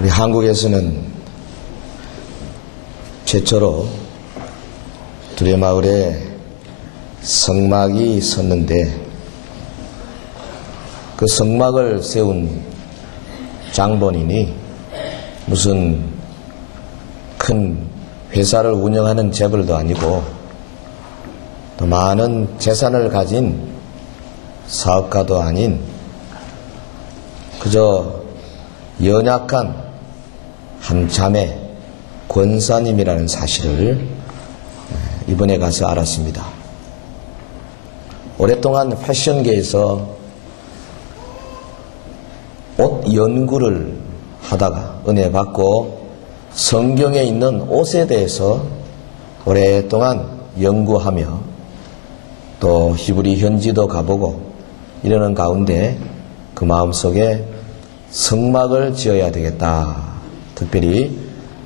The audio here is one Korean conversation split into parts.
우리 한국에서는 최초로 두레마을에 성막이 섰는데 그 성막을 세운 장본인이 무슨 큰 회사를 운영하는 재벌도 아니고 또 많은 재산을 가진 사업가도 아닌 그저 연약한 한 자매 권사님이라는 사실을 이번에 가서 알았습니다. 오랫동안 패션계에서 옷 연구를 하다가 은혜 받고 성경에 있는 옷에 대해서 오랫동안 연구하며 또 히브리 현지도 가보고 이러는 가운데 그 마음속에 성막을 지어야 되겠다. 특별히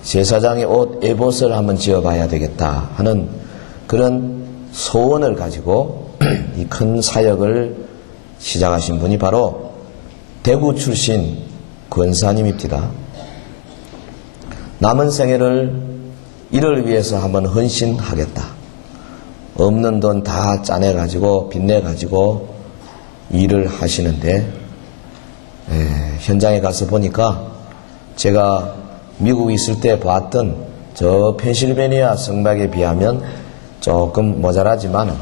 제사장의 옷 에봇을 한번 지어봐야 되겠다 하는 그런 소원을 가지고 이 큰 사역을 시작하신 분이 바로 대구 출신 권사님입니다. 남은 생애를 이를 위해서 한번 헌신하겠다. 없는 돈 다 짜내가지고 빚내가지고 일을 하시는데 현장에 가서 보니까 제가 미국에 있을 때 봤던 저 펜실베니아 성막에 비하면 조금 모자라지만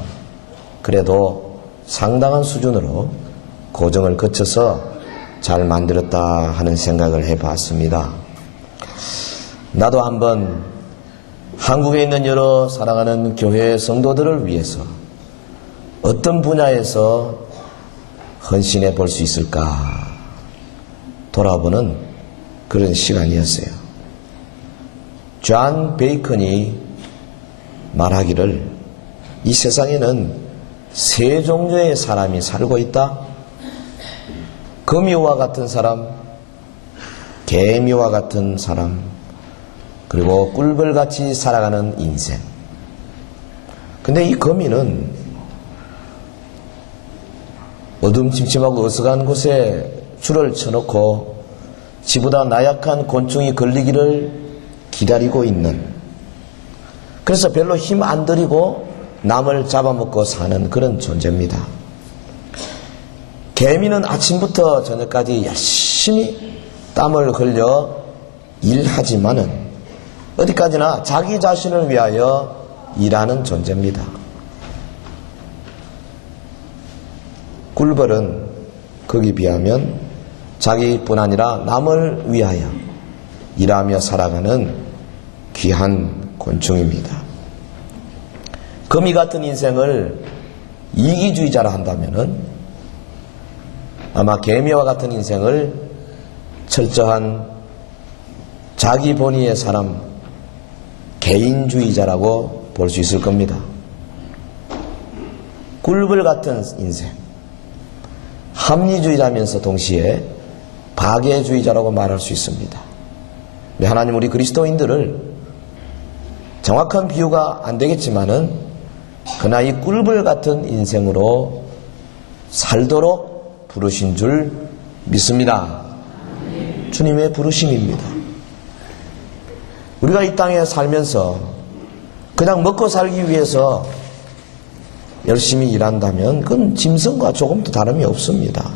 그래도 상당한 수준으로 고정을 거쳐서 잘 만들었다 하는 생각을 해봤습니다. 나도 한번 한국에 있는 여러 사랑하는 교회 성도들을 위해서 어떤 분야에서 헌신해 볼 수 있을까 돌아보는 그런 시간이었어요. 존 베이컨이 말하기를 이 세상에는 세 종류의 사람이 살고 있다. 거미와 같은 사람, 개미와 같은 사람, 그리고 꿀벌같이 살아가는 인생. 근데 이 거미는 어둠침침하고 어색한 곳에 줄을 쳐놓고 지보다 나약한 곤충이 걸리기를 기다리고 있는, 그래서 별로 힘 안 들이고 남을 잡아먹고 사는 그런 존재입니다. 개미는 아침부터 저녁까지 열심히 땀을 흘려 일하지만은 어디까지나 자기 자신을 위하여 일하는 존재입니다. 꿀벌은 거기에 비하면 자기뿐 아니라 남을 위하여 일하며 살아가는 귀한 곤충입니다. 거미 같은 인생을 이기주의자라 한다면은 아마 개미와 같은 인생을 철저한 자기 본위의 사람, 개인주의자라고 볼 수 있을 겁니다. 꿀벌 같은 인생, 합리주의자면서 동시에 박애주의자라고 말할 수 있습니다. 하나님 우리 그리스도인들을 정확한 비유가 안 되겠지만은 그러나 이 꿀벌 같은 인생으로 살도록 부르신 줄 믿습니다. 주님의 부르심입니다. 우리가 이 땅에 살면서 그냥 먹고 살기 위해서 열심히 일한다면 그건 짐승과 조금도 다름이 없습니다.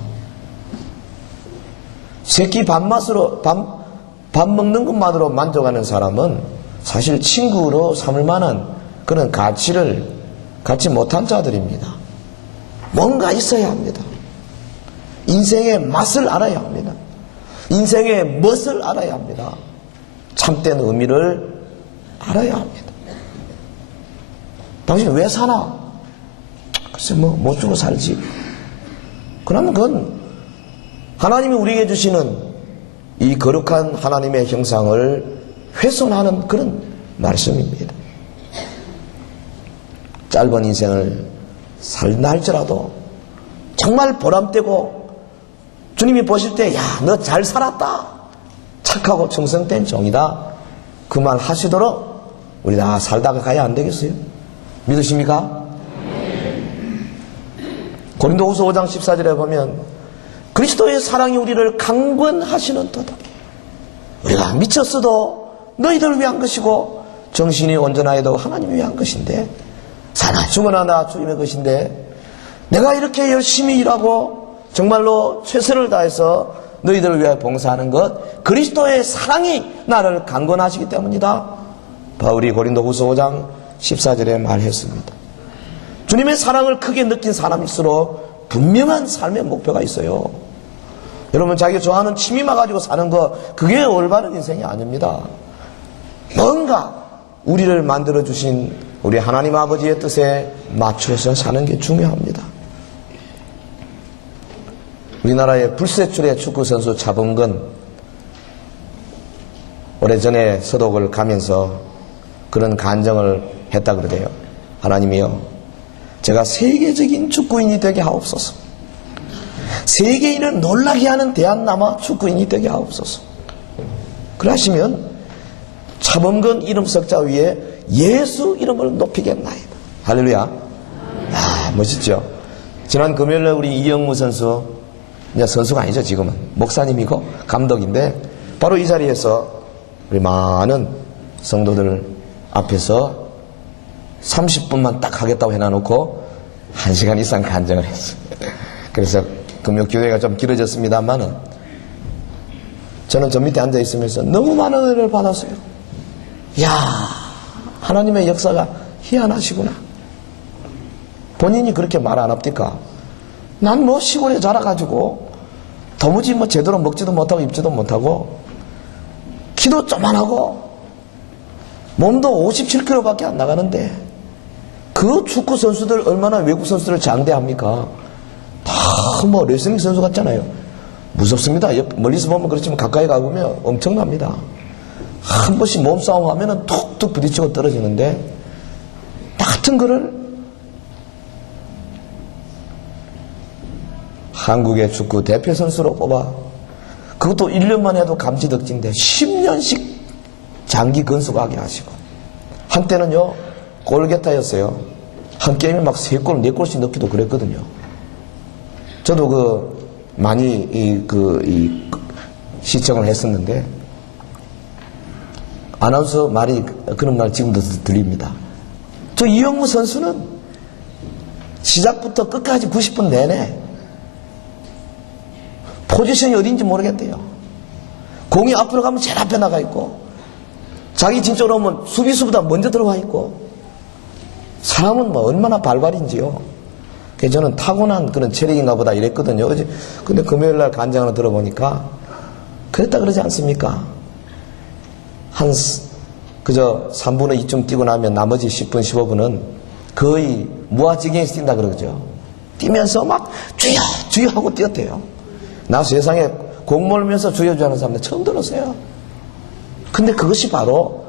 새끼 밥 먹는 것만으로 만족하는 사람은 사실 친구로 삼을 만한 그런 가치를 갖지 못한 자들입니다. 뭔가 있어야 합니다. 인생의 맛을 알아야 합니다. 인생의 멋을 알아야 합니다. 참된 의미를 알아야 합니다. 당신 왜 사나? 글쎄 못 주고 살지. 그러면 그건 하나님이 우리에게 주시는 이 거룩한 하나님의 형상을 훼손하는 그런 말씀입니다. 짧은 인생을 살다 할지라도 정말 보람되고 주님이 보실 때 야, 너 잘 살았다. 착하고 충성된 종이다. 그 말 하시도록 우리 다 살다가 가야 안 되겠어요? 믿으십니까? 고린도후서 5장 14절에 보면 그리스도의 사랑이 우리를 강권하시는 도다. 우리가 미쳤어도 너희들을 위한 것이고 정신이 온전하여도 하나님을 위한 것인데 사나 죽어나 나 주님의 것인데 내가 이렇게 열심히 일하고 정말로 최선을 다해서 너희들을 위하여 봉사하는 것 그리스도의 사랑이 나를 강건하시기 때문이다. 바울이 고린도후서 5장 14절에 말했습니다. 주님의 사랑을 크게 느낀 사람일수록 분명한 삶의 목표가 있어요. 여러분 자기가 좋아하는 취미만 가지고 사는 거 그게 올바른 인생이 아닙니다. 뭔가 우리를 만들어주신 우리 하나님 아버지의 뜻에 맞춰서 사는 게 중요합니다. 우리나라의 불세출의 축구선수 차범근 오래전에 서독을 가면서 그런 간증을 했다 그러대요. 하나님이여 제가 세계적인 축구인이 되게 하옵소서. 세계인을 놀라게 하는 대한남아 축구인이 되게 하옵소서. 그러시면 차범근 이름 석자 위에 예수 이름을 높이겠나이다. 할렐루야. 아, 멋있죠. 지난 금요일에 우리 이영무 선수, 이제 선수가 아니죠 지금은 목사님이고 감독인데 바로 이 자리에서 우리 많은 성도들 앞에서 30분만 딱 하겠다고 해놔놓고 1시간 이상 간증을 했어요. 그래서 금요 기도회가 좀 길어졌습니다만은 저는 저 밑에 앉아 있으면서 너무 많은 은혜를 받았어요. 이야, 하나님의 역사가 희한하시구나. 본인이 그렇게 말 안 합니까? 난 뭐 시골에 자라가지고 도무지 뭐 제대로 먹지도 못하고 입지도 못하고 키도 쪼만하고 몸도 57kg밖에 안 나가는데 그 축구 선수들 얼마나 외국 선수들을 장대합니까? 다 뭐 레슬링 선수 같잖아요. 무섭습니다. 멀리서 보면 그렇지만 가까이 가보면 엄청납니다. 한 번씩 몸싸움 하면은 툭툭 부딪히고 떨어지는데 나 같은 거를 한국의 축구 대표 선수로 뽑아 그것도 1년만 해도 감지덕진데 10년씩 장기 건수가게 하시고 한때는요 골게타였어요. 한 게임에 막 3골 4골씩 넣기도 그랬거든요. 저도 많이 시청을 했었는데 아나운서 말이 그런 말 지금도 들립니다. 저 이영무 선수는 시작부터 끝까지 90분 내내 포지션이 어딘지 모르겠대요. 공이 앞으로 가면 제일 앞에 나가 있고 자기 진짜로 오면 수비수보다 먼저 들어와 있고 사람은 뭐 얼마나 발발인지요. 그래서 저는 타고난 그런 체력인가 보다 이랬거든요. 근데 금요일날 간장을 들어보니까 그랬다 그러지 않습니까? 그저 3분의 2쯤 뛰고 나면 나머지 10분, 15분은 거의 무아지경에서 뛴다 그러죠. 뛰면서 막 주여, 주여 하고 뛰었대요. 나 세상에 공 몰면서 주여 주여 하는 사람들 처음 들었어요. 근데 그것이 바로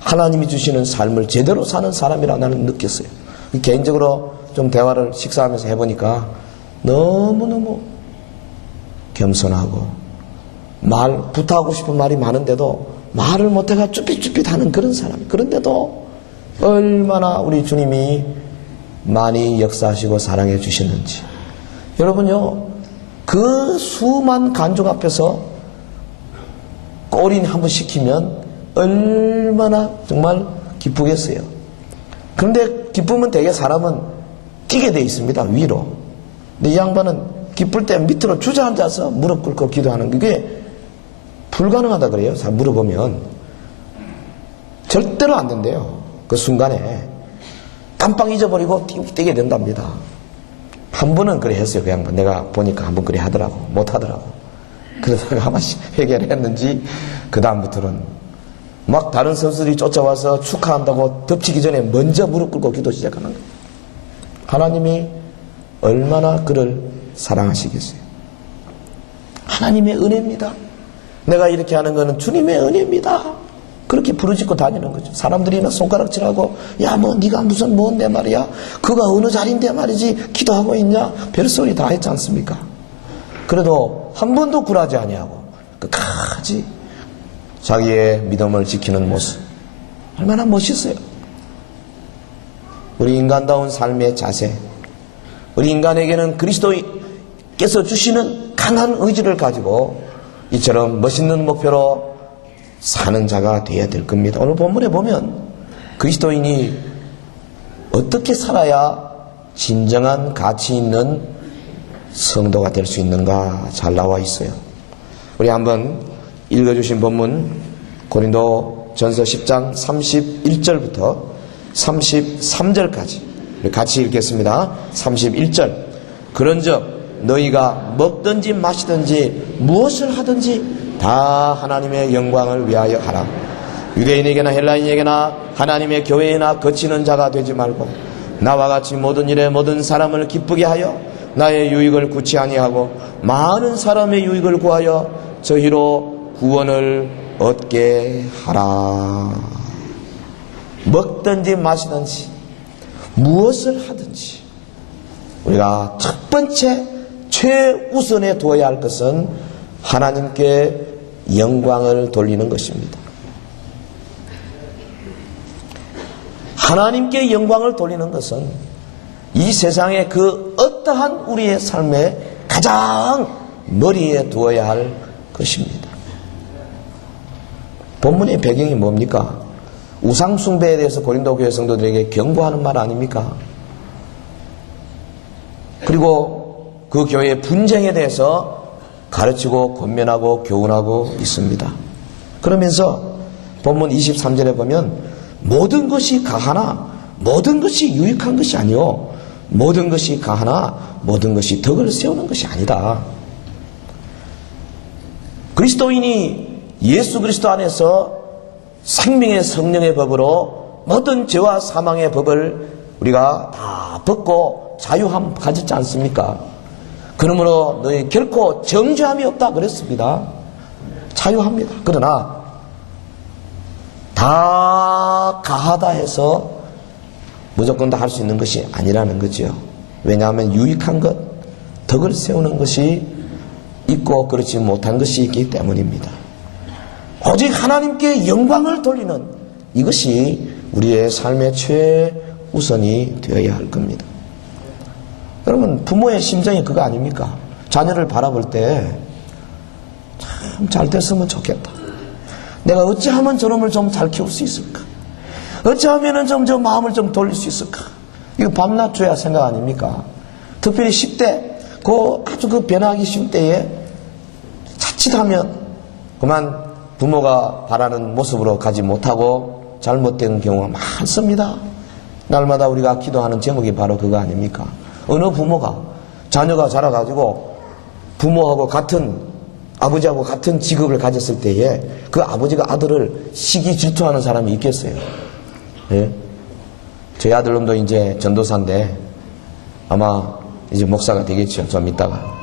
하나님이 주시는 삶을 제대로 사는 사람이라 나는 느꼈어요. 개인적으로 좀 대화를 식사하면서 해보니까 너무너무 겸손하고 부탁하고 싶은 말이 많은데도 말을 못해가 쭈삣쭈삣 하는 그런 사람. 그런데도 얼마나 우리 주님이 많이 역사하시고 사랑해 주시는지. 여러분요, 그 수만 간족 앞에서 골인 한번 시키면 얼마나 정말 기쁘겠어요. 그런데 기쁘면 되게 사람은 뛰게 돼 있습니다. 위로. 근데 이 양반은 기쁠 때 밑으로 주저앉아서 무릎 꿇고 기도하는 게 불가능하다 그래요. 물어보면 절대로 안 된대요. 그 순간에 깜빡 잊어버리고 뛰게 된답니다. 한 번은 그래 했어요. 그 양반. 내가 보니까 한 번 그래 하더라고. 못 하더라고. 그러다가 한 번씩 해결을 했는지 그 다음부터는 막 다른 선수들이 쫓아와서 축하한다고 덮치기 전에 먼저 무릎 꿇고 기도 시작하는 거예요. 하나님이 얼마나 그를 사랑하시겠어요. 하나님의 은혜입니다. 내가 이렇게 하는 것은 주님의 은혜입니다. 그렇게 부르짖고 다니는 거죠. 사람들이 막 손가락질하고 야 뭐 네가 무슨 뭔데 말이야. 그가 어느 자리인데 말이지 기도하고 있냐. 별소리 다 했지 않습니까. 그래도 한 번도 굴하지 아니하고 끝까지 자기의 믿음을 지키는 모습 얼마나 멋있어요. 우리 인간다운 삶의 자세, 우리 인간에게는 그리스도께서 주시는 강한 의지를 가지고 이처럼 멋있는 목표로 사는 자가 되어야 될 겁니다. 오늘 본문에 보면 그리스도인이 어떻게 살아야 진정한 가치 있는 성도가 될 수 있는가 잘 나와 있어요. 우리 한번 읽어주신 본문 고린도 전서 10장 31절부터 33절까지 같이 읽겠습니다. 31절 그런즉 너희가 먹든지 마시든지 무엇을 하든지 다 하나님의 영광을 위하여 하라. 유대인에게나 헬라인에게나 하나님의 교회에나 거치는 자가 되지 말고 나와 같이 모든 일에 모든 사람을 기쁘게 하여 나의 유익을 구치 아니하고 많은 사람의 유익을 구하여 저희로 구원을 얻게 하라. 먹든지 마시든지 무엇을 하든지 우리가 첫 번째 최우선에 두어야 할 것은 하나님께 영광을 돌리는 것입니다. 하나님께 영광을 돌리는 것은 이 세상의 그 어떠한 우리의 삶의 가장 머리에 두어야 할 것입니다. 본문의 배경이 뭡니까? 우상숭배에 대해서 고린도 교회 성도들에게 경고하는 말 아닙니까? 그리고 그 교회의 분쟁에 대해서 가르치고 권면하고 교훈하고 있습니다. 그러면서 본문 23절에 보면 모든 것이 가하나 모든 것이 유익한 것이 아니요 모든 것이 가하나 모든 것이 덕을 세우는 것이 아니다. 그리스도인이 예수 그리스도 안에서 생명의 성령의 법으로 모든 죄와 사망의 법을 우리가 다 벗고 자유함 가졌지 않습니까? 그러므로 너희 결코 정죄함이 없다 그랬습니다. 자유합니다. 그러나 다 가하다 해서 무조건 다 할 수 있는 것이 아니라는 거죠. 왜냐하면 유익한 것, 덕을 세우는 것이 있고 그렇지 못한 것이 있기 때문입니다. 오직 하나님께 영광을 돌리는 이것이 우리의 삶의 최우선이 되어야 할 겁니다. 여러분 부모의 심정이 그거 아닙니까? 자녀를 바라볼 때 참 잘 됐으면 좋겠다. 내가 어찌하면 저놈을 좀 잘 키울 수 있을까? 어찌하면 좀 저 마음을 좀 돌릴 수 있을까? 이거 밤낮 줘야 생각 아닙니까? 특별히 10대 아주 그 변하기 쉬운 때에 자칫하면 그만 부모가 바라는 모습으로 가지 못하고 잘못된 경우가 많습니다. 날마다 우리가 기도하는 제목이 바로 그거 아닙니까? 어느 부모가 자녀가 자라가지고 부모하고 같은 아버지하고 같은 직업을 가졌을 때에 그 아버지가 아들을 시기 질투하는 사람이 있겠어요? 예? 저희 아들놈도 이제 전도사인데 아마 이제 목사가 되겠죠. 좀 이따가.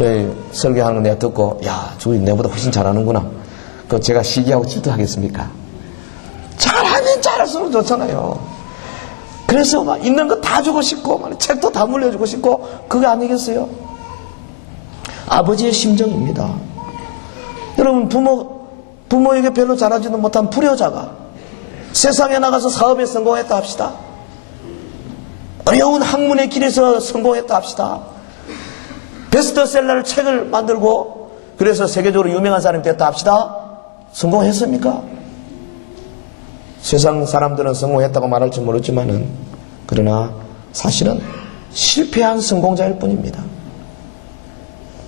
예, 설교하는 거 내가 듣고 야, 저기 내보다 훨씬 잘하는구나. 그 제가 시기하고 질투하겠습니까? 잘하면 잘할수록 좋잖아요. 그래서 막 있는 거 다 주고 싶고 막 책도 다 물려주고 싶고 그게 아니겠어요? 아버지의 심정입니다. 여러분 부모에게 별로 잘하지도 못한 불효자가 세상에 나가서 사업에 성공했다 합시다. 어려운 학문의 길에서 성공했다 합시다. 베스트셀러 책을 만들고 그래서 세계적으로 유명한 사람이 됐다 합시다. 성공했습니까? 세상 사람들은 성공했다고 말할지 모르지만은 그러나 사실은 실패한 성공자일 뿐입니다.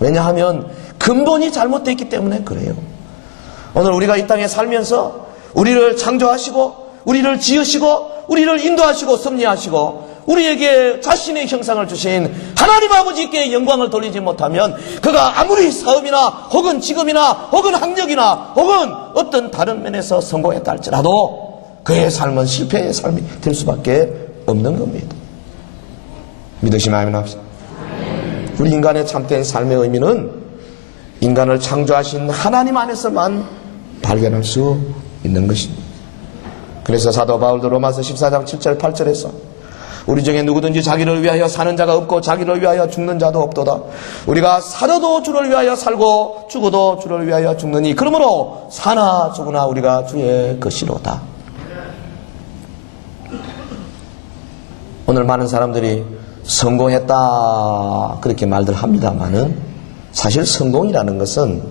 왜냐하면 근본이 잘못되어 있기 때문에 그래요. 오늘 우리가 이 땅에 살면서 우리를 창조하시고 우리를 지으시고 우리를 인도하시고 섭리하시고 우리에게 자신의 형상을 주신 하나님 아버지께 영광을 돌리지 못하면 그가 아무리 사업이나 혹은 직업이나 혹은 학력이나 혹은 어떤 다른 면에서 성공했다 할지라도 그의 삶은 실패의 삶이 될 수밖에 없는 겁니다. 믿으시면 아멘 합시다. 우리 인간의 참된 삶의 의미는 인간을 창조하신 하나님 안에서만 발견할 수 있는 것입니다. 그래서 사도 바울도 로마서 14장 7절 8절에서 우리 중에 누구든지 자기를 위하여 사는 자가 없고 자기를 위하여 죽는 자도 없도다. 우리가 살아도 주를 위하여 살고 죽어도 주를 위하여 죽느니 그러므로 사나 죽으나 우리가 주의 것이로다. 오늘 많은 사람들이 성공했다 그렇게 말들 합니다만은 사실 성공이라는 것은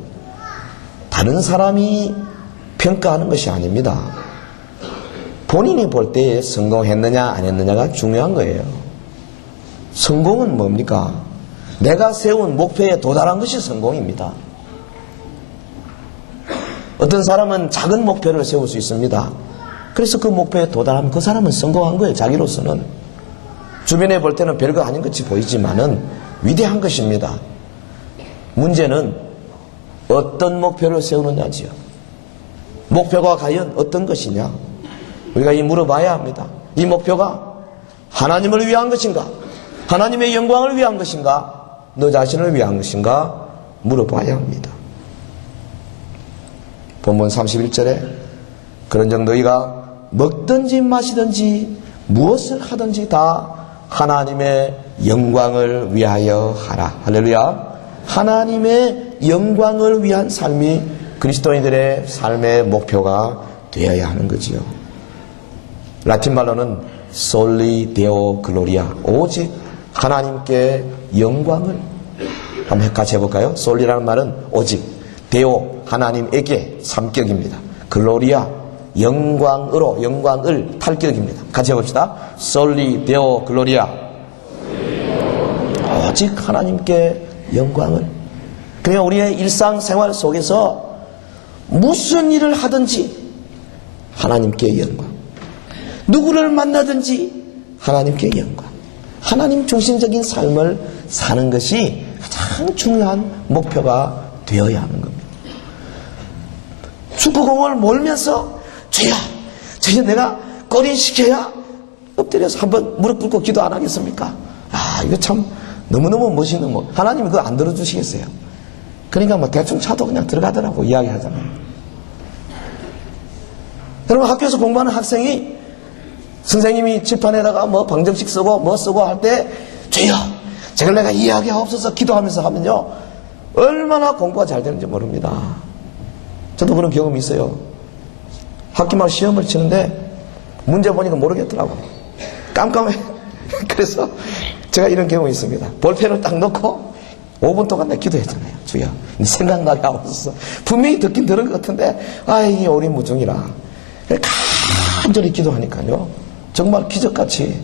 다른 사람이 평가하는 것이 아닙니다. 본인이 볼 때 성공했느냐 안 했느냐가 중요한 거예요. 성공은 뭡니까? 내가 세운 목표에 도달한 것이 성공입니다. 어떤 사람은 작은 목표를 세울 수 있습니다. 그래서 그 목표에 도달하면 그 사람은 성공한 거예요. 자기로서는. 주변에 볼 때는 별거 아닌 것이 보이지만은 위대한 것입니다. 문제는 어떤 목표를 세우느냐지요. 목표가 과연 어떤 것이냐? 우리가 물어봐야 합니다. 이 목표가 하나님을 위한 것인가? 하나님의 영광을 위한 것인가? 너 자신을 위한 것인가? 물어봐야 합니다. 본문 31절에 그런즉 너희가 먹든지 마시든지 무엇을 하든지 다 하나님의 영광을 위하여 하라. 할렐루야. 하나님의 영광을 위한 삶이 그리스도인들의 삶의 목표가 되어야 하는 거지요. 라틴 말로는 Soli Deo Gloria, 오직 하나님께 영광을. 한번 같이 해볼까요? Soli라는 말은 오직, Deo 하나님에게 삼격입니다. Gloria 영광으로, 영광을 탈격입니다. 같이 해봅시다. Soli Deo Gloria, 오직 하나님께 영광을. 그러니까 우리의 일상생활 속에서 무슨 일을 하든지 하나님께 영광, 누구를 만나든지 하나님께 영광, 하나님 중심적인 삶을 사는 것이 가장 중요한 목표가 되어야 하는 겁니다. 축구공을 몰면서 주여 내가 골인시켜야 엎드려서 한번 무릎 꿇고 기도 안 하겠습니까? 이거 참 너무너무 멋있는 하나님이 그거 안 들어주시겠어요? 그러니까 대충 차도 그냥 들어가더라고 이야기하잖아요. 여러분, 학교에서 공부하는 학생이 선생님이 칠판에다가 방정식 쓰고 쓰고 할 때 주여 제가 내가 이해하옵소서 기도하면서 하면요 얼마나 공부가 잘 되는지 모릅니다. 저도 그런 경험이 있어요. 학기말 시험을 치는데 문제 보니까 모르겠더라고요. 깜깜해. 그래서 제가 이런 경험이 있습니다. 볼펜을 딱 넣고 5분 동안 내가 기도했잖아요. 주여 생각나게 하옵소서. 분명히 듣긴 들은 것 같은데 이게 오리무중이라 간절히 기도하니까요 정말 기적같이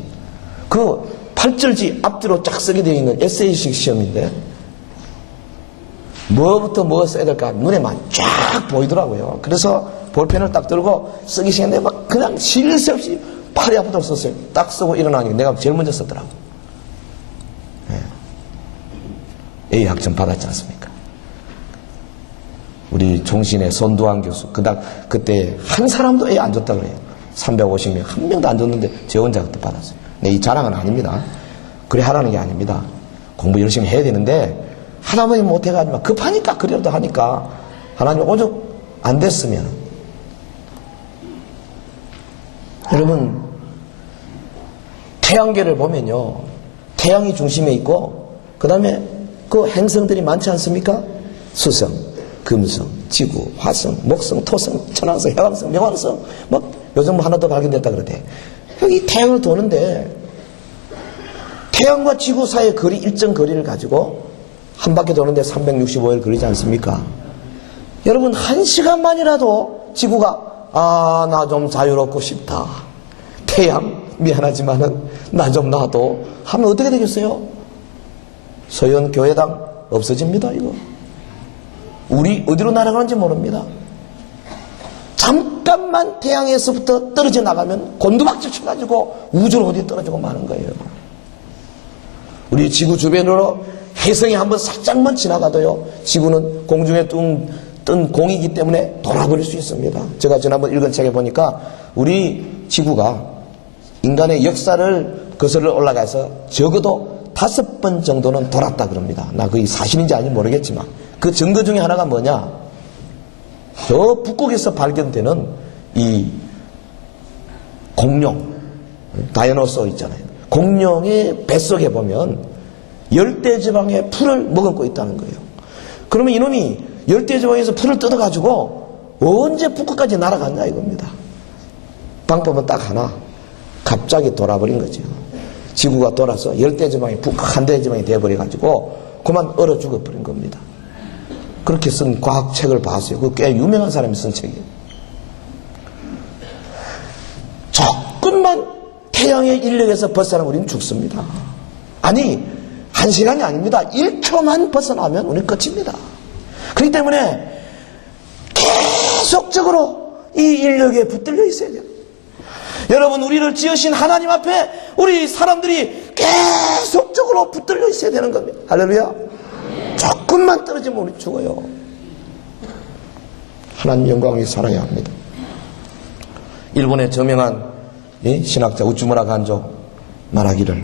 그 8절지 앞뒤로 쫙 쓰게 되어 있는 에세이식 시험인데 뭐부터 뭐 써야 될까 눈에만 쫙 보이더라고요. 그래서 볼펜을 딱 들고 쓰기 시작했는데 그냥 쉴 새 없이 팔이 아프도록 썼어요. 딱 쓰고 일어나니까 내가 제일 먼저 썼더라고. A 학점 받았지 않습니까? 우리 종신의 손두환 교수 그때 한 사람도 A 안 줬다 그래요. 350명 한 명도 안 줬는데 제 혼자 그때 받았어요. 근데 이 자랑은 아닙니다. 그래 하라는 게 아닙니다. 공부 열심히 해야 되는데 하나님이 못해가지고 급하니까 그래도 하니까 하나님 오죽 안 됐으면. 여러분, 태양계를 보면요 태양이 중심에 있고 그 다음에 그 행성들이 많지 않습니까? 수성, 금성, 지구, 화성, 목성, 토성, 천왕성, 해왕성, 명왕성 요즘 하나 더 발견됐다 그러대. 여기 태양을 도는데 태양과 지구 사이의 거리, 일정 거리를 가지고 한 바퀴 도는데 365일 걸리지 않습니까? 여러분, 1시간만이라도 지구가 나 좀 자유롭고 싶다. 태양 미안하지만은 나 좀 놔도 하면 어떻게 되겠어요? 서현 교회당 없어집니다. 이거 우리 어디로 날아가는지 모릅니다. 잠깐만 태양에서부터 떨어져 나가면 곤두박질 쳐가지고 우주로 어디 떨어지고 마는 거예요. 우리 지구 주변으로 혜성이 한번 살짝만 지나가도요 지구는 공중에 뜬 공이기 때문에 돌아버릴 수 있습니다. 제가 지난번 읽은 책에 보니까 우리 지구가 인간의 역사를 거슬러 올라가서 적어도 5번 정도는 돌았다 그럽니다. 나 그게 사실인지 아닌지 모르겠지만 그 증거 중에 하나가 뭐냐, 저 북극에서 발견되는 이 공룡 다이노소어 있잖아요. 공룡의 뱃속에 보면 열대지방의 풀을 머금고 있다는 거예요. 그러면 이놈이 열대지방에서 풀을 뜯어가지고 언제 북극까지 날아갔냐 이겁니다. 방법은 딱 하나, 갑자기 돌아버린 거죠. 지구가 돌아서 열대지방이 북한대지방이 되어버려가지고 그만 얼어 죽어버린 겁니다. 그렇게 쓴 과학책을 봤어요. 그 꽤 유명한 사람이 쓴 책이에요. 조금만 태양의 인력에서 벗어나면 우리는 죽습니다. 아니, 1시간이 아닙니다. 1초만 벗어나면 우리는 끝입니다. 그렇기 때문에 계속적으로 이 인력에 붙들려 있어야 돼요. 여러분, 우리를 지으신 하나님 앞에 우리 사람들이 계속적으로 붙들려 있어야 되는 겁니다. 할렐루야. 조금만 떨어지면 우리 죽어요. 하나님 영광 위에 살아야 합니다. 일본의 저명한 신학자 우츠무라 간조 말하기를,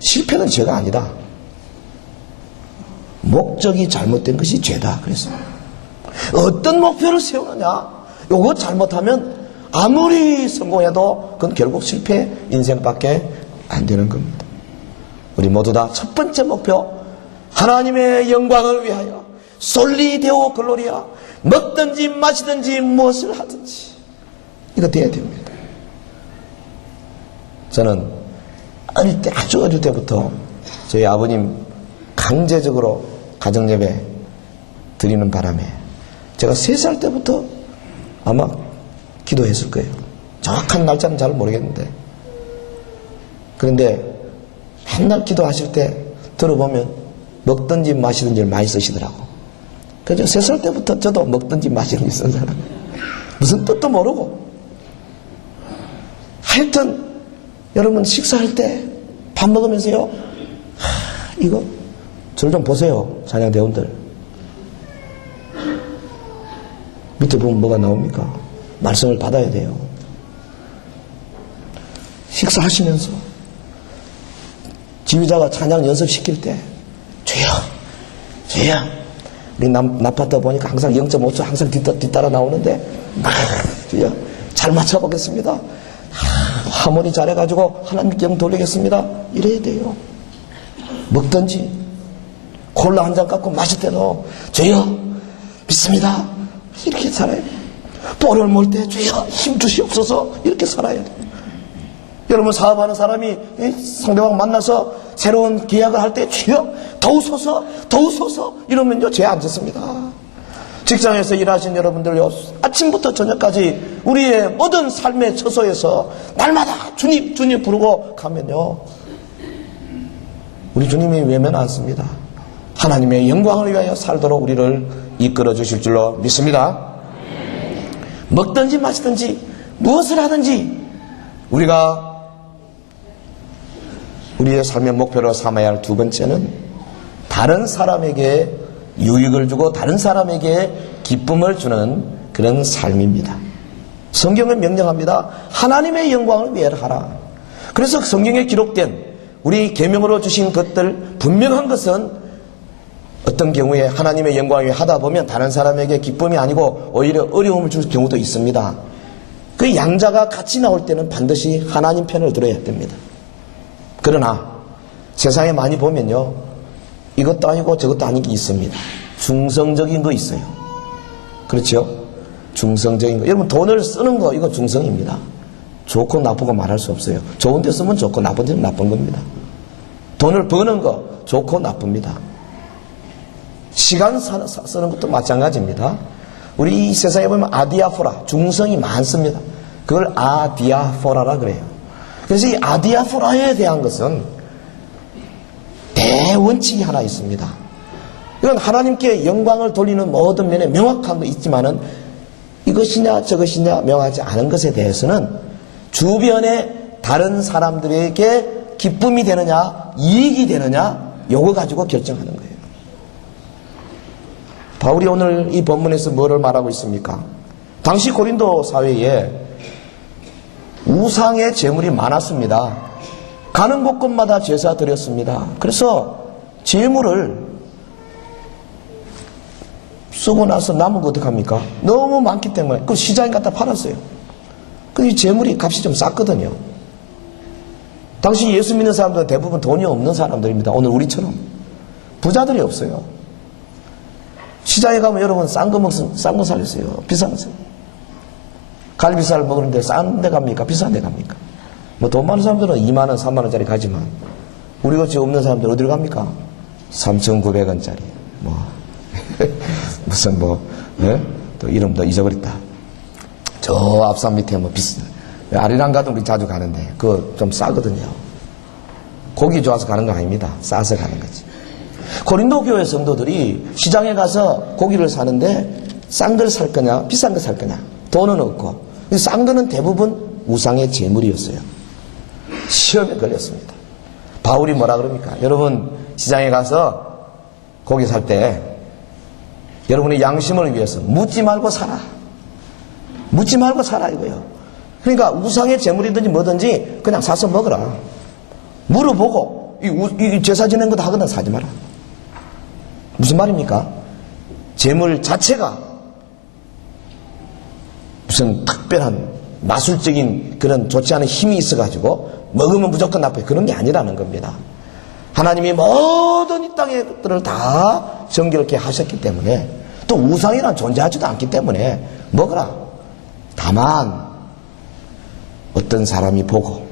실패는 죄가 아니다. 목적이 잘못된 것이 죄다. 그래서 어떤 목표를 세우느냐, 요거 잘못하면 아무리 성공해도 그건 결국 실패 인생밖에 안 되는 겁니다. 우리 모두 다 첫 번째 목표, 하나님의 영광을 위하여 솔리 데오 글로리아, 먹든지 마시든지 무엇을 하든지 이거 돼야 됩니다. 저는 어릴 때, 아주 어릴 때부터 저희 아버님 강제적으로 가정예배 드리는 바람에 제가 3살 때부터 아마 기도했을 거예요. 정확한 날짜는 잘 모르겠는데, 그런데 맨날 기도하실 때 들어보면 먹든지 마시든지를 많이 쓰시더라고. 그래서 3살 때부터 저도 먹든지 마시든지 쓴 사람, 무슨 뜻도 모르고. 하여튼 여러분, 식사할 때 밥 먹으면서요, 이거 절 좀 보세요, 찬양대원들. 밑에 보면 뭐가 나옵니까? 말씀을 받아야 돼요. 식사하시면서 지휘자가 찬양 연습시킬 때 주여, 주여, 우리 나파트 보니까 항상 0.5초 항상 뒤따라 나오는데, 주여 잘 맞춰보겠습니다. 하모니 잘해가지고 하나님께 영 돌리겠습니다. 이래야 돼요. 먹든지 콜라 한 잔 갖고 마실 때도 주여 믿습니다. 이렇게 살아야 돼요. 볼을 몰 때 주여 힘 주시옵소서, 이렇게 살아야 돼요. 여러분, 사업하는 사람이 상대방 만나서 새로운 계약을 할 때 주여 도우소서 도우소서 이러면요 죄 안 짓습니다. 직장에서 일하신 여러분들요, 아침부터 저녁까지 우리의 모든 삶의 처소에서 날마다 주님 주님 부르고 가면요, 우리 주님이 외면 않습니다. 하나님의 영광을 위하여 살도록 우리를 이끌어 주실 줄로 믿습니다. 먹든지 마시든지 무엇을 하든지 우리가 우리의 삶의 목표로 삼아야 할 두 번째는 다른 사람에게 유익을 주고 다른 사람에게 기쁨을 주는 그런 삶입니다. 성경은 명령합니다. 하나님의 영광을 위하여 하라. 그래서 성경에 기록된 우리 계명으로 주신 것들, 분명한 것은 어떤 경우에 하나님의 영광을 위해 하다 보면 다른 사람에게 기쁨이 아니고 오히려 어려움을 줄 경우도 있습니다. 그 양자가 같이 나올 때는 반드시 하나님 편을 들어야 됩니다. 그러나 세상에 많이 보면요, 이것도 아니고 저것도 아닌 게 있습니다. 중성적인 거 있어요. 그렇죠? 중성적인 거. 여러분, 돈을 쓰는 거, 이거 중성입니다. 좋고 나쁘고 말할 수 없어요. 좋은 데 쓰면 좋고 나쁜 데는 나쁜 겁니다. 돈을 버는 거 좋고 나쁩니다. 시간 쓰는 것도 마찬가지입니다. 우리 이 세상에 보면 아디아포라, 중성이 많습니다. 그걸 아디아포라라 그래요. 그래서 이 아디아포라에 대한 것은 대원칙이 하나 있습니다. 이건 하나님께 영광을 돌리는 모든 면에 명확한 거 있지만은 이것이냐 저것이냐 명하지 않은 것에 대해서는 주변에 다른 사람들에게 기쁨이 되느냐 이익이 되느냐 요거 가지고 결정하는 거예요. 바울이 오늘 이 본문에서 뭐를 말하고 있습니까? 당시 고린도 사회에 우상의 제물이 많았습니다. 가는 곳곳마다 제사 드렸습니다. 그래서 제물을 쓰고 나서 남은 거 어떡합니까? 너무 많기 때문에 그 시장에 갖다 팔았어요. 그 제물이 값이 좀 쌌거든요. 당시 예수 믿는 사람들은 대부분 돈이 없는 사람들입니다. 오늘 우리처럼 부자들이 없어요. 시장에 가면 여러분 싼 거 살렸어요. 비싼 거. 갈비살 먹는데 싼 데 갑니까? 비싼 데 갑니까? 뭐 돈 많은 사람들은 2만원, 3만원짜리 가지만 우리 같이 없는 사람들 어디로 갑니까? 3,900원짜리. 뭐 무슨 또 이름도 잊어버렸다. 저 앞산 밑에 아리랑 가도 우리 자주 가는데 그거 좀 싸거든요. 고기 좋아서 가는 거 아닙니다. 싸서 가는 거지. 고린도 교회 성도들이 시장에 가서 고기를 사는데 싼 걸 살 거냐 비싼 걸 살 거냐 돈은 없고 싼 거는 대부분 우상의 제물이었어요. 시험에 걸렸습니다. 바울이 뭐라 그럽니까? 여러분 시장에 가서 고기 살 때 여러분의 양심을 위해서 묻지 말고 사라. 묻지 말고 사라 이거예요. 그러니까 우상의 제물이든지 뭐든지 그냥 사서 먹어라. 물어보고 이 제사 지낸 거 다 하거나 사지 마라. 무슨 말입니까? 제물 자체가 무슨 특별한 마술적인 그런 좋지 않은 힘이 있어가지고 먹으면 무조건 나빠요. 그런 게 아니라는 겁니다. 하나님이 모든 이 땅의 것들을 다 정결케 하셨기 때문에 또 우상이란 존재하지도 않기 때문에 먹어라. 다만 어떤 사람이 보고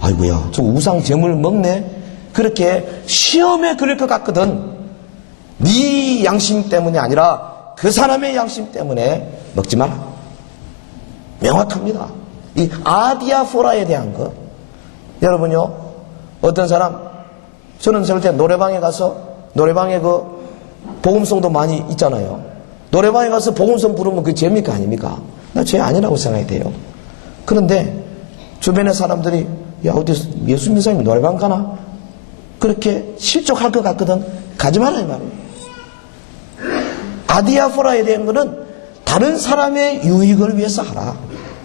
아이고야 저 우상 제물 먹네 그렇게 시험에 걸릴 것 같거든. 네 양심 때문이 아니라 그 사람의 양심 때문에 먹지 마라. 명확합니다. 이 아디아포라에 대한 거. 여러분요, 어떤 사람, 저는 저럴 때 노래방에 가서, 노래방에 그 복음송도 많이 있잖아요. 노래방에 가서 복음송 부르면 그게 죄입니까? 아닙니까? 나 죄 아니라고 생각이 돼요. 그런데 주변의 사람들이, 야, 어디 예수 믿는 사람이 노래방 가나? 그렇게 실족할 것 같거든. 가지 마라, 이 말이에요. 아디아포라에 대한 거는 다른 사람의 유익을 위해서 하라.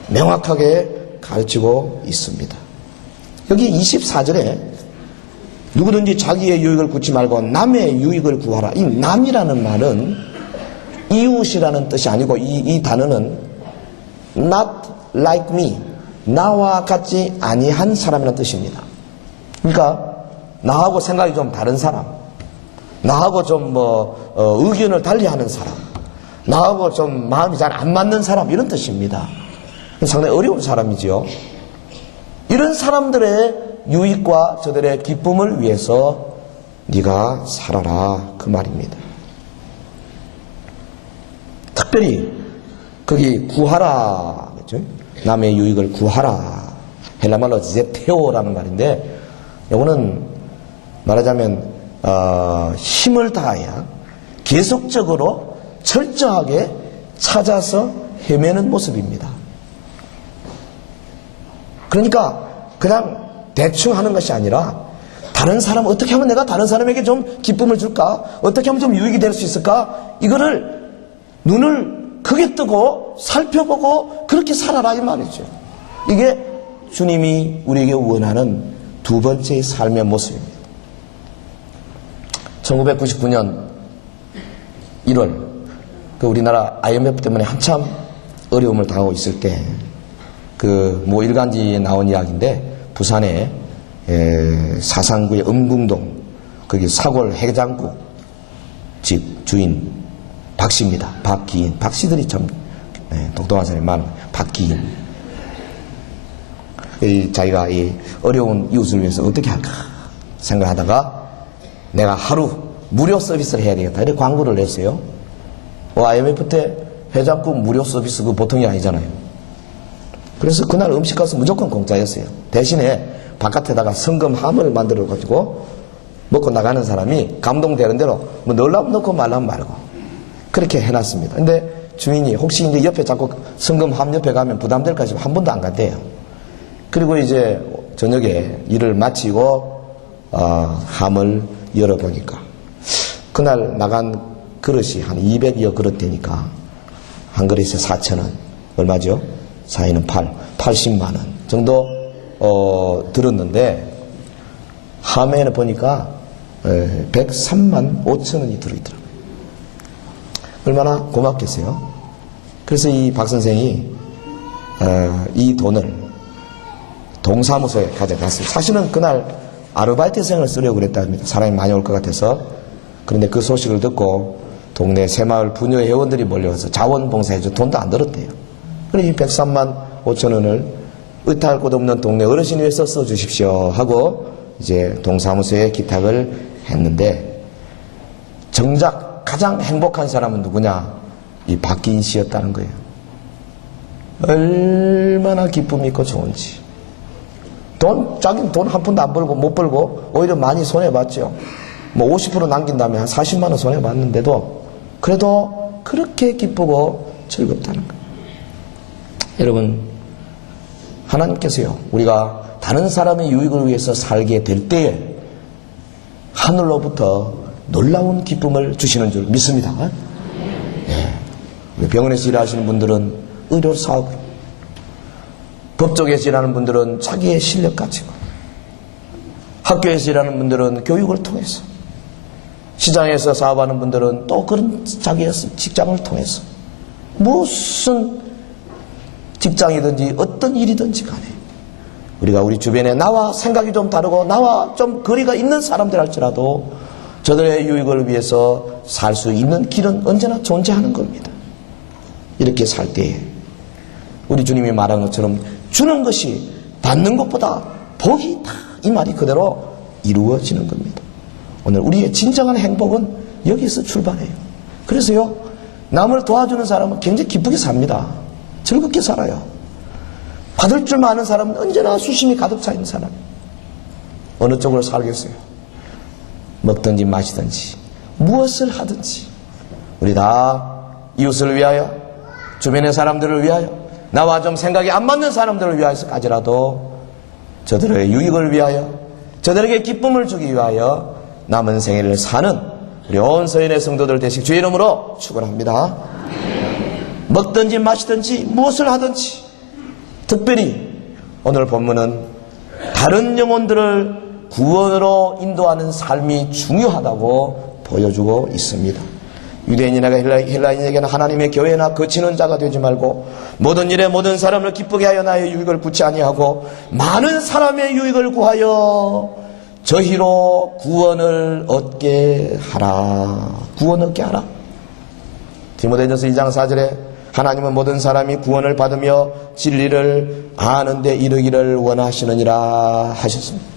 명확하게 가르치고 있습니다. 여기 24절에 누구든지 자기의 유익을 구치 말고 남의 유익을 구하라. 이 남이라는 말은 이웃이라는 뜻이 아니고 이 단어는 not like me, 나와 같지 아니한 사람이라는 뜻입니다. 그러니까 나하고 생각이 좀 다른 사람, 나하고 좀 의견을 달리하는 사람, 나하고 좀 마음이 잘 안 맞는 사람 이런 뜻입니다. 상당히 어려운 사람이지요. 이런 사람들의 유익과 저들의 기쁨을 위해서 네가 살아라 그 말입니다. 특별히 거기 구하라 그렇죠? 남의 유익을 구하라 헬라말로 제테오라는 말인데 이거는 말하자면 힘을 다해야 계속적으로 철저하게 찾아서 헤매는 모습입니다. 그러니까 그냥 대충 하는 것이 아니라 다른 사람 어떻게 하면 내가 다른 사람에게 좀 기쁨을 줄까? 어떻게 하면 좀 유익이 될 수 있을까? 이거를 눈을 크게 뜨고 살펴보고 그렇게 살아라 이 말이죠. 이게 주님이 우리에게 원하는 두 번째의 삶의 모습입니다. 1999년 1월 그 우리나라 IMF 때문에 한참 어려움을 당하고 있을 때 그 뭐 일간지에 나온 이야기인데 부산에 사상구의 음궁동 거기 사골 해장국 집 주인 박씨입니다. 박기인. 박씨들이 참 똑똑한 사람이 많아요. 박기인. 자기가 이 어려운 이웃을 위해서 어떻게 할까 생각하다가 내가 하루 무료 서비스를 해야 되겠다. 이렇게 광고를 냈어요. IMF 때 해장국 무료 서비스 그 보통이 아니잖아요. 그래서 그날 음식값은 무조건 공짜였어요. 대신에 바깥에다가 성금함을 만들어 가지고 먹고 나가는 사람이 감동되는 대로 뭐 넣으려면 넣고 말라면 말고 그렇게 해놨습니다. 근데 주인이 혹시 이제 옆에 자꾸 성금함 옆에 가면 부담될까 싶어 한 번도 안 간대요. 그리고 이제 저녁에 일을 마치고 함을 열어보니까 그날 나간 그릇이 한 200여 그릇 되니까 한 그릇에 4,000원 얼마죠? 4인은 80만 원 정도 들었는데 함에는 보니까 103만 5천 원이 들어있더라고요. 얼마나 고맙겠어요. 그래서 이 박 선생이 이 돈을 동사무소에 가져갔습니다. 사실은 그날 아르바이트생을 쓰려고 그랬답니다. 사람이 많이 올 것 같아서. 그런데 그 소식을 듣고 동네 새마을 부녀 회원들이 몰려와서 자원봉사해줘 돈도 안 들었대요. 그래서 이 103만 5천 원을 의탁할 곳 없는 동네 어르신 위해서 써주십시오 하고 이제 동사무소에 기탁을 했는데 정작 가장 행복한 사람은 누구냐? 이 박기인 씨였다는 거예요. 얼마나 기쁨이 있고 좋은지. 자기는 돈 한 푼도 안 벌고 못 벌고 오히려 많이 손해봤죠. 뭐 50% 남긴다면 한 40만 원 손해봤는데도 그래도 그렇게 기쁘고 즐겁다는 거예요. 여러분, 하나님께서요, 우리가 다른 사람의 유익을 위해서 살게 될 때에 하늘로부터 놀라운 기쁨을 주시는 줄 믿습니다. 예. 병원에서 일하시는 분들은 의료 사업으로, 법조계에서 일하는 분들은 자기의 실력 가지고, 학교에서 일하는 분들은 교육을 통해서, 시장에서 사업하는 분들은 또 그런 자기의 직장을 통해서, 무슨 직장이든지 어떤 일이든지 간에 우리가 우리 주변에 나와 생각이 좀 다르고 나와 좀 거리가 있는 사람들 할지라도 저들의 유익을 위해서 살 수 있는 길은 언제나 존재하는 겁니다. 이렇게 살 때에 우리 주님이 말한 것처럼 주는 것이 받는 것보다 복이다, 이 말이 그대로 이루어지는 겁니다. 오늘 우리의 진정한 행복은 여기서 출발해요. 그래서요, 남을 도와주는 사람은 굉장히 기쁘게 삽니다. 즐겁게 살아요. 받을 줄만 아는 사람은 언제나 수심이 가득 차 있는 사람. 어느 쪽으로 살겠어요? 먹든지 마시든지 무엇을 하든지 우리 다 이웃을 위하여, 주변의 사람들을 위하여, 나와 좀 생각이 안 맞는 사람들을 위하여서까지라도 저들의 유익을 위하여, 저들에게 기쁨을 주기 위하여 남은 생애를 사는 우리 온 서인의 성도들 되시기 주의 이름으로 축원합니다. 먹든지 마시든지 무엇을 하든지, 특별히 오늘 본문은 다른 영혼들을 구원으로 인도하는 삶이 중요하다고 보여주고 있습니다. 유대인이나 헬라인에게는 하나님의 교회나 거치는 자가 되지 말고 모든 일에 모든 사람을 기쁘게 하여 나의 유익을 구치 아니하고 많은 사람의 유익을 구하여 저희로 구원을 얻게 하라. 구원 얻게 하라. 디모데전서 2장 4절에 하나님은 모든 사람이 구원을 받으며 진리를 아는 데 이르기를 원하시느니라 하셨습니다.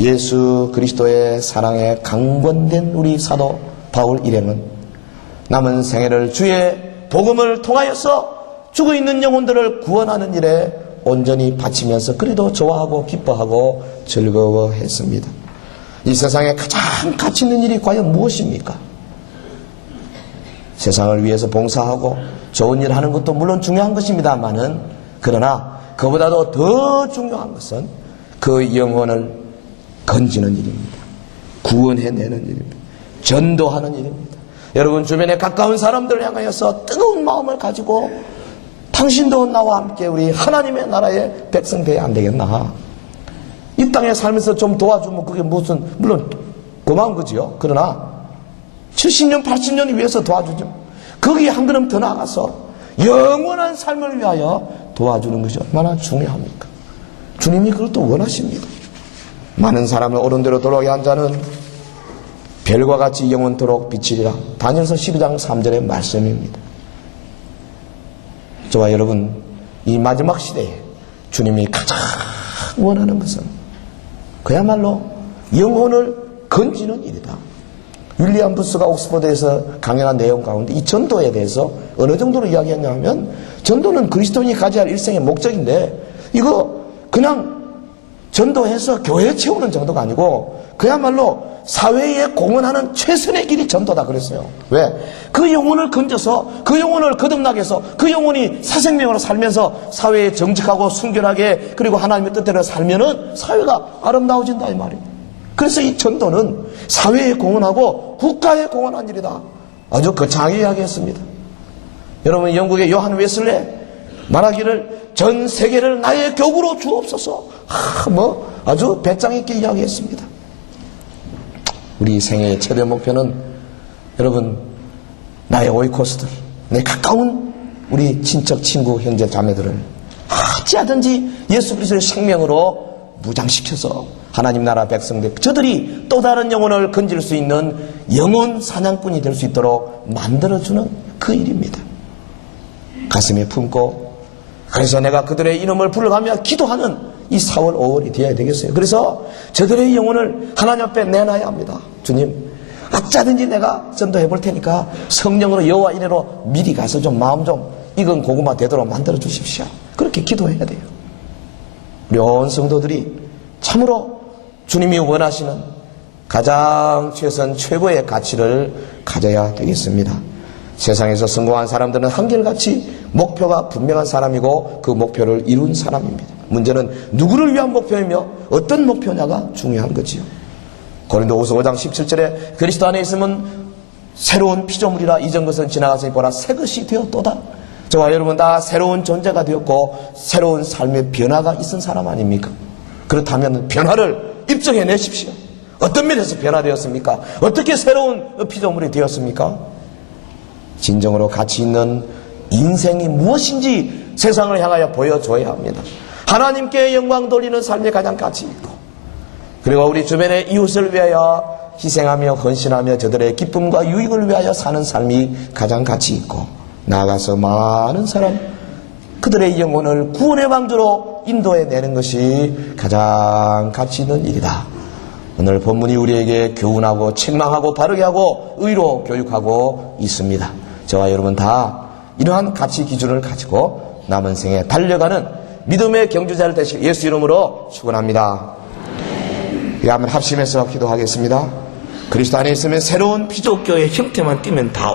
예수 그리스도의 사랑에 강권된 우리 사도 바울 일행은 남은 생애를 주의 복음을 통하여서 죽어 있는 영혼들을 구원하는 일에 온전히 바치면서 그래도 좋아하고 기뻐하고 즐거워했습니다. 이 세상에 가장 가치 있는 일이 과연 무엇입니까? 세상을 위해서 봉사하고 좋은 일 하는 것도 물론 중요한 것입니다만은, 그러나 그보다도 더 중요한 것은 그 영혼을 건지는 일입니다. 구원해내는 일입니다. 전도하는 일입니다. 여러분 주변에 가까운 사람들을 향하여서 뜨거운 마음을 가지고 당신도 나와 함께 우리 하나님의 나라의 백성 되어야 안 되겠나? 이 땅에 살면서 좀 도와주면 그게 무슨, 물론 고마운 거지요. 그러나 70년 80년을 위해서 도와주죠. 거기에 한 걸음 더 나아가서 영원한 삶을 위하여 도와주는 것이 얼마나 중요합니까? 주님이 그걸 또 원하십니다. 많은 사람을 옳은 대로 돌아오게 한 자는 별과 같이 영원토록 비치리라. 다니엘서 12장 3절의 말씀입니다. 저와 여러분, 이 마지막 시대에 주님이 가장 원하는 것은 그야말로 영혼을 건지는 일이다. 윌리엄 부스가 옥스퍼드에서 강연한 내용 가운데 이 전도에 대해서 어느 정도로 이야기했냐 하면, 전도는 그리스도인이 가져야 할 일생의 목적인데 이거 그냥 전도해서 교회 채우는 정도가 아니고 그야말로 사회에 공헌하는 최선의 길이 전도다 그랬어요. 왜? 그 영혼을 건져서 그 영혼을 거듭나게 해서 그 영혼이 새생명으로 살면서 사회에 정직하고 순결하게 그리고 하나님의 뜻대로 살면은 사회가 아름다워진다 이 말이에요. 그래서 이 전도는 사회에 공헌하고 국가에 공헌한 일이다. 아주 거창하게 이야기했습니다. 여러분, 영국의 요한 웨슬레 말하기를 전 세계를 나의 격으로 주옵소서. 아주 배짱 있게 이야기했습니다. 우리 생애의 최대 목표는 여러분, 나의 오이코스들, 내 가까운 우리 친척, 친구, 형제, 자매들을 어찌하든지 예수 그리스도의 생명으로 무장시켜서 하나님 나라 백성들, 저들이 또 다른 영혼을 건질 수 있는 영혼 사냥꾼이 될 수 있도록 만들어주는 그 일입니다. 가슴에 품고, 그래서 내가 그들의 이름을 부르가며 기도하는 이 4월 5월이 되어야 되겠어요. 그래서 저들의 영혼을 하나님 앞에 내놔야 합니다. 주님, 어쩌든지 내가 전도해 볼 테니까 성령으로 여호와 이래로 미리 가서 좀 마음 좀 익은 고구마 되도록 만들어 주십시오. 그렇게 기도해야 돼요. 우리 온 성도들이 참으로 주님이 원하시는 가장 최선 최고의 가치를 가져야 되겠습니다. 세상에서 성공한 사람들은 한결같이 목표가 분명한 사람이고 그 목표를 이룬 사람입니다. 문제는 누구를 위한 목표이며 어떤 목표냐가 중요한 거지요. 고린도후서 5장 17절에 그리스도 안에 있으면 새로운 피조물이라 이전 것은 지나가서 보라 새 것이 되었도다. 저와 여러분 다 새로운 존재가 되었고 새로운 삶의 변화가 있은 사람 아닙니까? 그렇다면 변화를 입증해 내십시오. 어떤 면에서 변화되었습니까? 어떻게 새로운 피조물이 되었습니까? 진정으로 가치 있는 인생이 무엇인지 세상을 향하여 보여줘야 합니다. 하나님께 영광 돌리는 삶이 가장 가치 있고, 그리고 우리 주변의 이웃을 위하여 희생하며 헌신하며 저들의 기쁨과 유익을 위하여 사는 삶이 가장 가치 있고, 나아가서 많은 사람 그들의 영혼을 구원의 방주로 인도해내는 것이 가장 가치 있는 일이다. 오늘 본문이 우리에게 교훈하고 책망하고 바르게 하고 의로 교육하고 있습니다. 저와 여러분 다 이러한 가치 기준을 가지고 남은 생에 달려가는 믿음의 경주자를 되실 예수 이름으로 축원합니다. 한번 합심해서 기도하겠습니다. 그리스도 안에 있으면 새로운 피조교의 형태만 띠면 다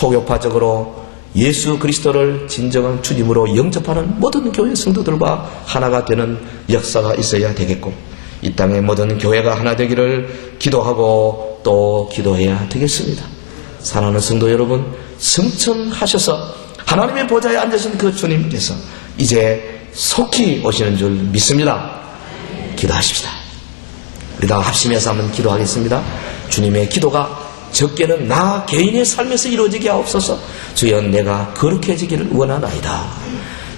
초교파적으로 예수 그리스도를 진정한 주님으로 영접하는 모든 교회 성도들과 하나가 되는 역사가 있어야 되겠고, 이 땅의 모든 교회가 하나 되기를 기도하고 또 기도해야 되겠습니다. 사랑하는 성도 여러분, 승천하셔서 하나님의 보좌에 앉으신 그 주님께서 이제 속히 오시는 줄 믿습니다. 기도하십시다. 우리 다 합심해서 한번 기도하겠습니다. 주님의 기도가 적게는 나 개인의 삶에서 이루어지게 하옵소서. 주여, 내가 거룩해지기를 원하나이다.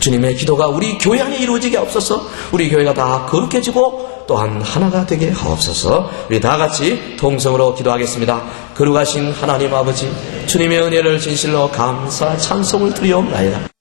주님의 기도가 우리 교회 안에 이루어지게 하옵소서. 우리 교회가 다 거룩해지고 또한 하나가 되게 하옵소서. 우리 다 같이 통성으로 기도하겠습니다. 거룩하신 하나님 아버지, 주님의 은혜를 진실로 감사 찬송을 드리옵나이다.